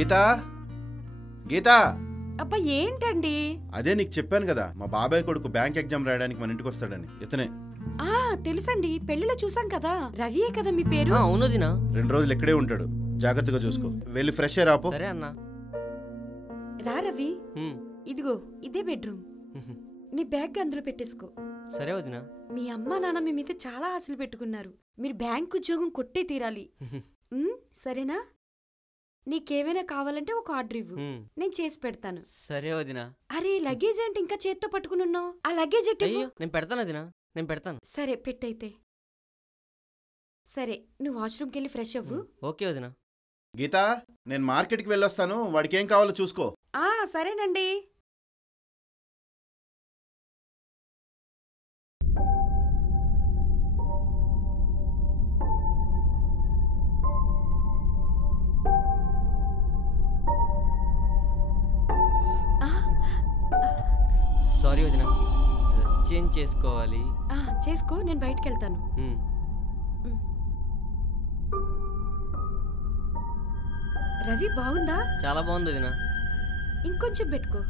గీతా గీతా అబ్బా ఏంటండి? అదే నీకు చెప్పాను కదా, మా బాబాయ్ కొడుకు బ్యాంక్ ఎగ్జామ్ రాయడానికి మన ఇంటికి వస్తాడని. ఇతనే. తెలుసండి, పెళ్లిలో చూసాం కదా. రవియే కదా మీ పేరు? అవును దినా. 2 రోజులు ఇక్కడే ఉంటాడు, జాగ్రత్తగా చూసుకో. వెళ్ళి ఫ్రెష్ అయ్యి రాపో. సరే అన్నా. రా రవి, ఇదిగో ఇదే బెడ్రూమ్. నీ బ్యాగ్ అందులో పెట్టేసుకో. సరే వదినా. మీ అమ్మ నాన్న మీ మీద చాలా ఆశలు పెట్టుకున్నారు. మీరు బ్యాంక్ ఉద్యోగం కొట్టే తీరాలి. సరేనా? నీకేమైనా కావాలంటే ఒక ఆర్డర్ ఇవ్వు, నేను చేసి పెడతాను. సరే వదినా. అరే లగేజ్ ఏంటి ఇంకా చేత్తో పట్టుకున్నావు? ఆ లగేజ్ నేను పెడతాను వదినా, నేను పెడతాను. సరే పెట్టయితే. సరే నువ్వు వాష్రూమ్కి వెళ్ళి ఫ్రెష్ అవ్వు. ఓకే వదినా. గీతా, నేను మార్కెట్కి వెళ్ళొస్తాను, వాడికి ఏం కావాలో చూసుకో. సరేనండి. సారీ వదినా, డ్రెస్ చేంజ్ చేసుకోవాలి. చేసుకో, నేను బయటికి వెళ్తాను. రవి బాగుందా? చాలా బాగుంది వదినా. ఇంకొంచెం పెట్టుకో.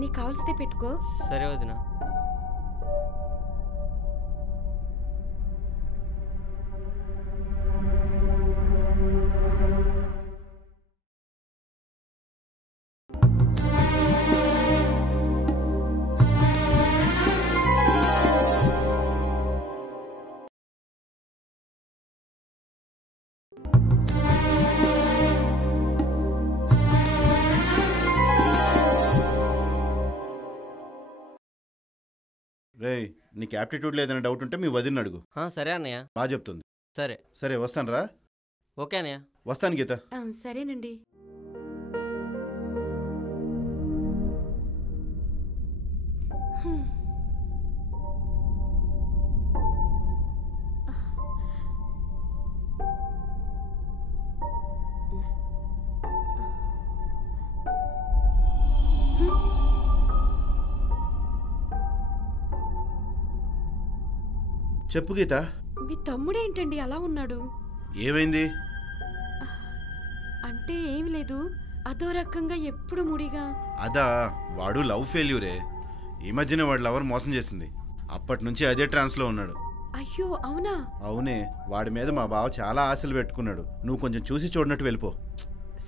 నీకు కావాల్సితే పెట్టుకో. సరే వదినా. రేయ్, నీకు యాప్టిట్యూడ్ లేదనే డౌట్ ఉంటే మీ వదిన అడుగు. సరే అన్నయ్య. బాగా చెప్తుంది. సరే సరే వస్తాను రా. ఓకే అన్నయ్య. వస్తాను గీత. సరేనండి. చెప్పు గీత. మీ తమ్ముడేంటండి అలా ఉన్నాడు? ఏమైంది? అంటే ఏమి లేదు, అదో రకంగా ఎప్పుడు ముడిగా. అదా, వాడు లవ్ ఫెయిల్యూరే. ఈ మధ్యనే వాడు లవర్ మోసం చేసింది, అప్పటి నుంచి అదే ట్రాన్స్లో ఉన్నాడు. అయ్యో అవునా? అవునే, వాడి మీద మా బావ చాలా ఆశలు పెట్టుకున్నాడు. నువ్వు కొంచెం చూసి చూడనట్టు వెళ్ళిపో.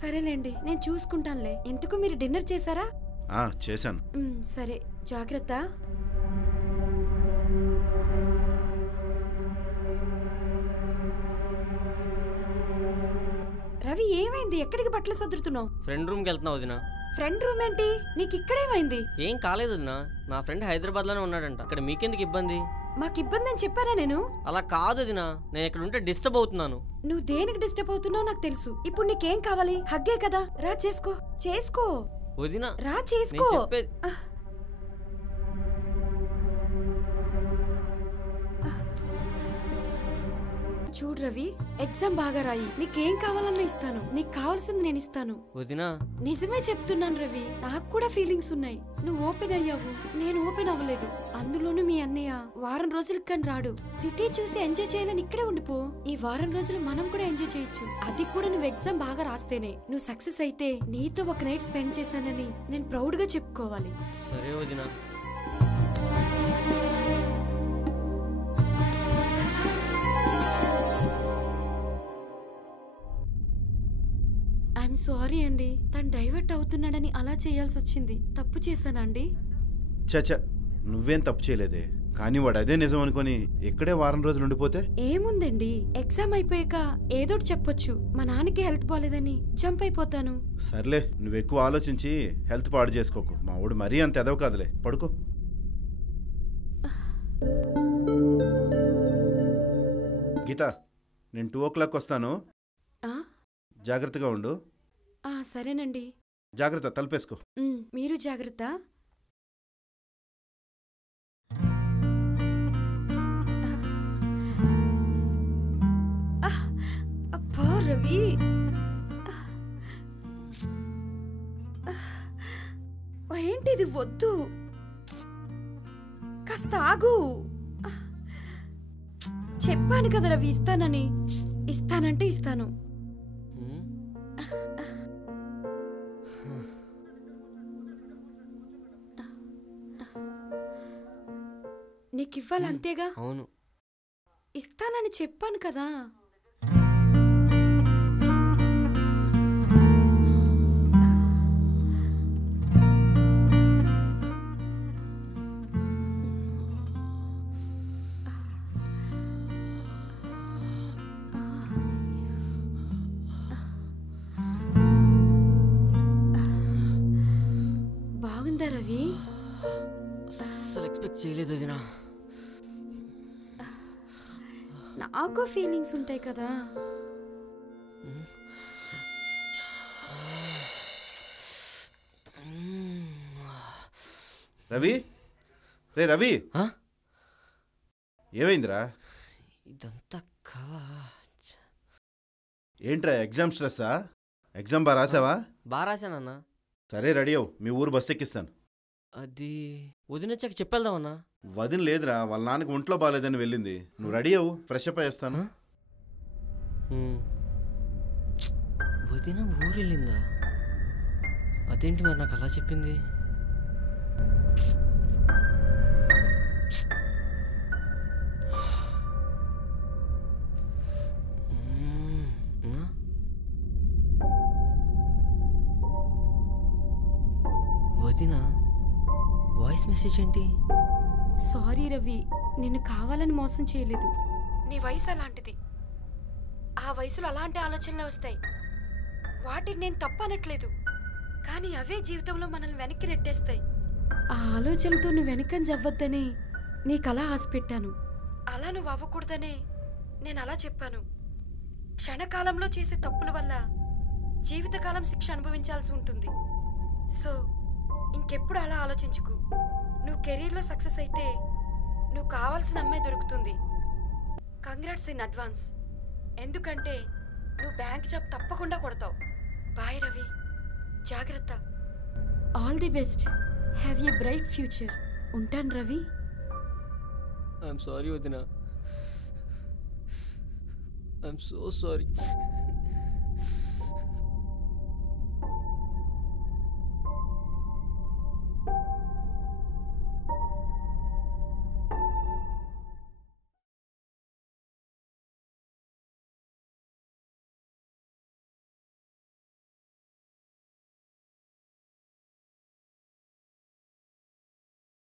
సరేలేండి, నేను చూసుకుంటానులే. ఎందుకు మీరు డిన్నర్ చేశారా? చేశాను. సరే, జాగ్రత్త. రవి ఏమైంది? ఎక్కడికి బట్టలు సర్దుతున్నావు? ఫ్రెండ్ రూమ్కి వెళ్తున్నా వదినా. ఫ్రెండ్ రూమ్ ఏంటి? నీకు ఇక్కడేమైంది? ఏం కాలేదు వదినా, నా ఫ్రెండ్ హైదరాబాద్ లోనే ఉన్నాడంట. ఇక్కడ మీకెందుకు ఇబ్బంది? మాకు ఇబ్బంది అని చెప్పారా నేను? అలా కాదు వదినా, నేను ఇక్కడ ఉంటే డిస్టర్బ్ అవుతున్నాను. నువ్వు దేనికి డిస్టర్బ్ అవుతున్నావు నాకు తెలుసు. ఇప్పుడు నీకేం కావాలి? హగ్గే కదా, రా చేసుకో. చేసుకో వదినా, రా చేసుకో. చూడు రవి, ఎగ్జామ్ బాగా రాయి, నీకేం కావాలన్నా ఇస్తాను. నీకు కావాల్సింది నేను ఇస్తాను. వదినా, నిజమే చెప్తున్నాను రవి, నాకు కూడా ఫీలింగ్స్ ఉన్నాయి. నువ్వు ఓపెన్ అయ్యావు, నేను ఓపెన్ అవ్వలేదు. అందులోనూ మీ అన్నయ్య వారం రోజులకి కానీ రాడు. సిటీ చూసి ఎంజాయ్ చేయాలని ఇక్కడే ఉండిపో. ఈ వారం రోజులు మనం కూడా ఎంజాయ్ చేయొచ్చు. అది కూడా నువ్వు ఎగ్జామ్ బాగా రాస్తేనే. నువ్వు సక్సెస్ అయితే నీతో ఒక నైట్ స్పెండ్ చేశానని నేను ప్రౌడ్ గా చెప్పుకోవాలి. సరే వదినా. ఐఎమ్ సారీ అండి, తను డైవర్ట్ అవుతున్నాడని అలా చేయాల్సి వచ్చింది. తప్పు చేశానా అండి? చచ్చా, నువ్వేం తప్పు చేయలేదే. కానీ వాడు అదే నిజం అనుకుని ఇక్కడే వారం రోజులు ఉండిపోతే ఏముందండి, ఎగ్జామ్ అయిపోయాక ఏదోటి చెప్పొచ్చు. మా నాన్నకి హెల్త్ బాలేదని జంప్ అయిపోతాను. సర్లే, నువ్వు ఎక్కువ ఆలోచించి హెల్త్ పాడు చేసుకోకు. మా వాడు మరీ అంత ఎదవ కాదులే, పడుకో. గీత, నేను 2 o'clock వస్తాను, జాగ్రత్తగా ఉండు. సరేనండి. జాగ్రత్త, తలుపేసుకో. మీరు జాగ్రత్త. అబ్బా రవి, ఏంటిది? వద్దు, కాస్త ఆగు. చెప్పాను కదా రవి, ఇస్తానని. ఇస్తానంటే ఇస్తాను. నీకు ఇవ్వాలి అంతేగా? అవును. ఇస్తానని చెప్పాను కదా. బాగుందా రవి? అస్సలు ఎక్స్పెక్ట్ చేయలేదు వదినా. నాకు ఫీలింగ్స్ ఉంటాయి కదా. రవి, రే రవి, ఏమైందిరా? ఇదంతా కళ. ఏంట్రా ఎగ్జామ్ స్ట్రెస్సా? ఎగ్జామ్ బాగా రాసావా? బాగా రాశానన్నా. సరే రెడీ అవ్వు, మీ ఊరు బస్సు ఎక్కిస్తాను. అది వదినొచ్చాక చెప్పేద్దామన్నా. వదిన లేదురా, వాళ్ళ నాన్నకి ఒంట్లో బాగాలేదని వెళ్ళింది. నువ్వు రెడీ అవ్వు, ఫ్రెష్ అప్ అయ్యేస్తాను. వదిన ఊరు వెళ్ళిందా? అదేంటి మరి నాకు అలా చెప్పింది? వదిన వాయిస్ మెసేజ్ ఏంటి? సారీ రవి, నిన్ను కావాలని మోసం చేయలేదు. నీ వయసు అలాంటిది. ఆ వయసులో అలాంటి ఆలోచనలు వస్తాయి. వాటిని నేను తప్పనట్లేదు, కానీ అవే జీవితంలో మనల్ని వెనక్కి నెట్టేస్తాయి. ఆ ఆలోచనలతో నువ్వు వెనకంజ అవ్వద్దని నీకు అలా ఆశ పెట్టాను. అలా నువ్వు అవ్వకూడదనే నేను అలా చెప్పాను. క్షణకాలంలో చేసే తప్పుల వల్ల జీవితకాలం శిక్ష అనుభవించాల్సి ఉంటుంది. సో ఇంకెప్పుడు అలా ఆలోచించుకు. నువ్వు కెరీర్లో సక్సెస్ అయితే నువ్వు కావాల్సిన అమ్మాయి దొరుకుతుంది. Congrats in advance. ఎందుకంటే నువ్వు బ్యాంక్ జాబ్ తప్పకుండా కొడతావు. బాయ్ రవి, జాగ్రత్త. All the best. Have a bright future. ఉంటాను రవి. ఐఎమ్ సారీ వదిన. I'm so sorry.